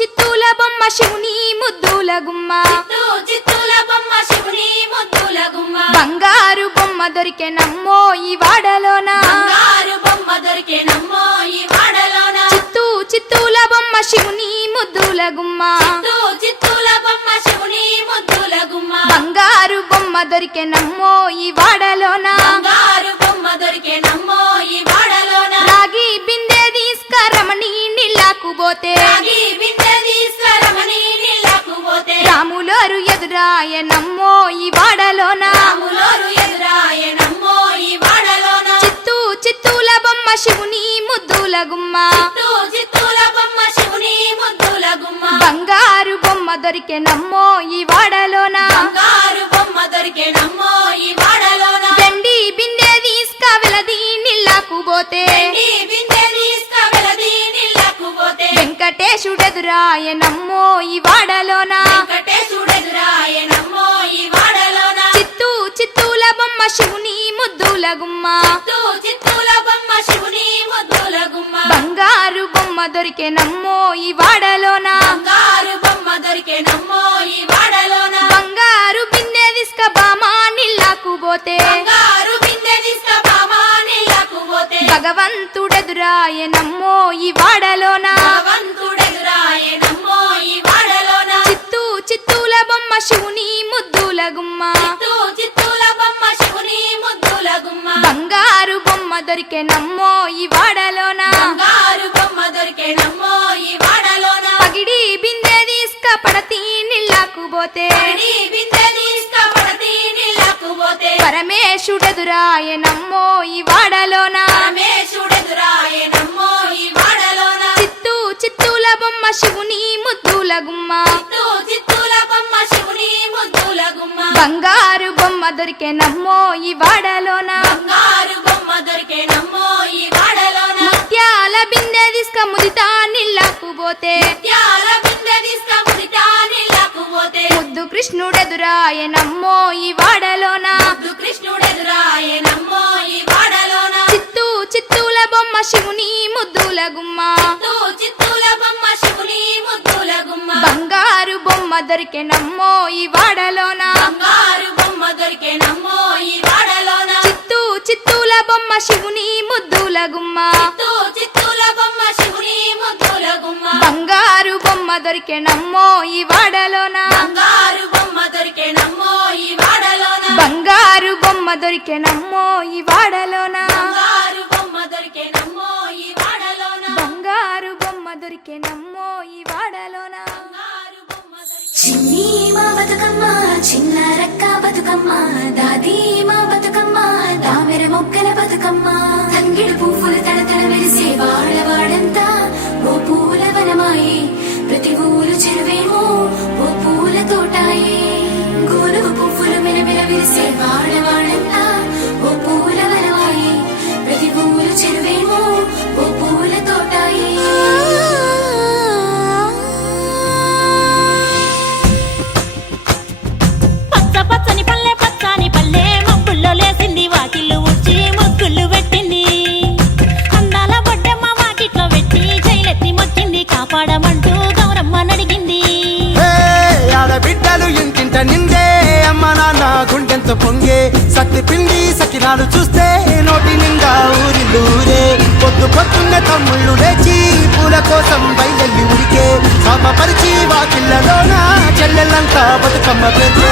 చిత్తూల బొమ్మ శివుని ముద్దుల గుమ్మ చిత్తూల బొమ్మ శివుని ముద్దుల గుమ్మ బంగారు బొమ్మ దొరికెనమ్మో ఈ వాడలోన బంగారు బొమ్మ దొరికెనమ్మో ఈ వాడలోన చిత్తూల బొమ్మ శివుని ముద్దుల గుమ్మ చిత్తూల బొమ్మ శివుని ముద్దుల గుమ్మ బంగారు బొమ్మ దొరికెనమ్మో ఈ వాడలోన బంగారు బొమ్మ దొరికెనమ్మో ఈ వాడలోన రాగి బిందె తీసుకరమణి నీళ్ళకు పోతే రాగి బిందె తీసుకరమణి నీళ్ళకు పోతే రాములోరు ఎదురాయనమ్మో ఈ వాడలోన రాములోరు ఎదురాయనమ్మో ఈ వాడలోన చిత్తూల బొమ్మ శివుని ముద్దుల గుమ్మ చిత్తూల బొమ్మ శివుని ముద్దుల గుమ్మ బంగారు బొమ్మ దొరికెనమ్మో ఈ వాడలోన బంగారు బొమ్మ దొరికెనమ్మో ఈ వాడలోన వెండి బిందె తీసుకవెలది నీళ్ళకు పోతే బిందె తీసుకవెలది నీళ్ళకు పోతే వెంకటేశుడెదురాయనమ్మో ఈ వాడలోన వెంకటేశుడెదురాయనమ్మో ఈ వాడలోన చిత్తూల బొమ్మ శివుని ముద్దుల గుమ్మ చిత్తూల బొమ్మ శివుని ముద్దుల గుమ్మ బంగారు బొమ్మ దొరికెనమ్మో ఈ వాడలోన బంగారు బొమ్మ దొరికెనమ్మో ఈ వాడలోన బంగారు బిందె తీసుక బామా నీళ్ళకు పోతే బంగారు బిందె తీసుకబామా నీళ్ళకు పోతే భగవంతుడెదురాయనమ్మో ఈ వాడలోన భగవంతుడెదురాయనమ్మో ఈ వాడలోన చిత్తూల బొమ్మ శివుని ముద్దుల గుమ్మ చిత్తూల బొమ్మ శివుని ముద్దుల గుమ్మ బంగారు బొమ్మ దొరికెనమ్మో ఈ వాడలోన బంగారు బొమ్మ దొరికెనమ్మో ఈ వాడలోన పగిడి బిందె తీసుక పడతి నీళ్ళకు పోతే బిందె తీసుకపడతి నీళ్ళకు పోతే పరమేశుడెదురాయనమ్మో ఈ వాడలోన పరమేశుడెదురాయనమ్మో ఈ వాడలోన చిత్తూల బొమ్మ శివుని ముద్దుల గుమ్మ చిత్తూల బొమ్మ శివుని ముద్దుల గుమ్మ బంగారు బొమ్మ దొరికెనమ్మో ఈ వాడలోన బంగారు బొమ్మ దొరికెనమ్మో ఈ వాడలోన ముత్యాల బిందె తీసుక ముదితా నీళ్ళకు పోతే ముత్యాల బిందె తీసుకముదితా నీళ్ళకు పోతే ముద్దు కృష్ణుడెదురాయనమ్మో ఈ వాడలోన కృష్ణుడెదురాయనమ్మో ఈ వాడలోన చిత్తూల బొమ్మ శివుని ముద్దుల గుమ్మ చిత్తూల బొమ్మ శివుని ముద్దుల గుమ్మ బంగారు బొమ్మ దొరికెనమ్మో ఈ వాడలోన బంగారు బొమ్మ దొరికెనమ్మో ఈ వాడలోన చిత్తూల బొమ్మ శివుని ముద్దుల గుమ్మ చిత్తూల బొమ్మ శివుని ముద్దుల గుమ్మ బంగారు బొమ్మ దొరికెనమ్మో ఈ వాడలోన బంగారు బొమ్మ దొరికెనమ్మో ఈ వాడలోన బంగారు బొమ్మ దొరికెనమ్మో ఈ వాడలోన బంగారు బొమ్మ దొరికెనమ్మో ఈ వాడలోన బంగారు బొమ్మ దొరికెనమ్మో ఈ వాడలోన బంగారు బొమ్మ చిన్ని మా బతుకమ్మ చిన్న రక్క బతుకమ్మ దాది మా బతుకమ్మ దామెర మొక్కల బతుకమ్మ తంగిడు పువ్వులు తడతడ మెరిసే వాడవాడంతా ఓ పూల వనమాయే ప్రతి ఊరు చెరువేమో ఓ పూల తోటాయే గోనుగు పువ్వులు మెరమెర విరిసే వాడవాడంతా ఓ పూల వనమాయే ప్రతి ఊరు చెరువేమో ఓ పూల తోటాయే పచ్చని పల్లె పచ్చని పల్లె మబ్బుల్లో లేసింది వాకిళ్ళు ఊడ్చి ముగ్గులు పెట్టింది అందాల బొడ్డమ్మ వాకిట్లో పెట్టి జైలెత్తి మొక్కింది కాపాడమంటూ గౌరమ్మ నడిగింది ఆడబిడ్డలు ఇంటింట నిందే అమ్మ నాన్న గుండెంత పొంగే సత్తి పిండి సకినాలు చూస్తే నోటి నిండా ఊరిల్లూరే పొద్దున్న తమ్ముళ్ళు లేచి పూల కోసం బయలెల్లి ఉరికే సాపపరిచి వాకిళ్ళలోన చెల్లెళ్ళంతా బతుకమ్మ పెంచే